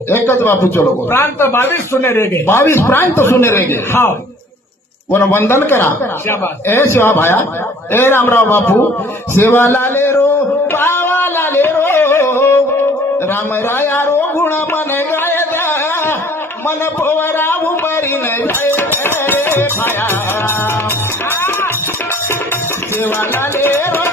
एकच बापूचे लोक प्रांत 22 सुने रेगे 22 प्रांत सुने रेगे हा कोण वंदन करा शाबास ए शिवा भाया ए रामराव बापू सेवा लाले रो पावा लाले रो राम राया रो गुण मन गायदा मन पोवरा उमरी न जाय भाया सेवा लाले रो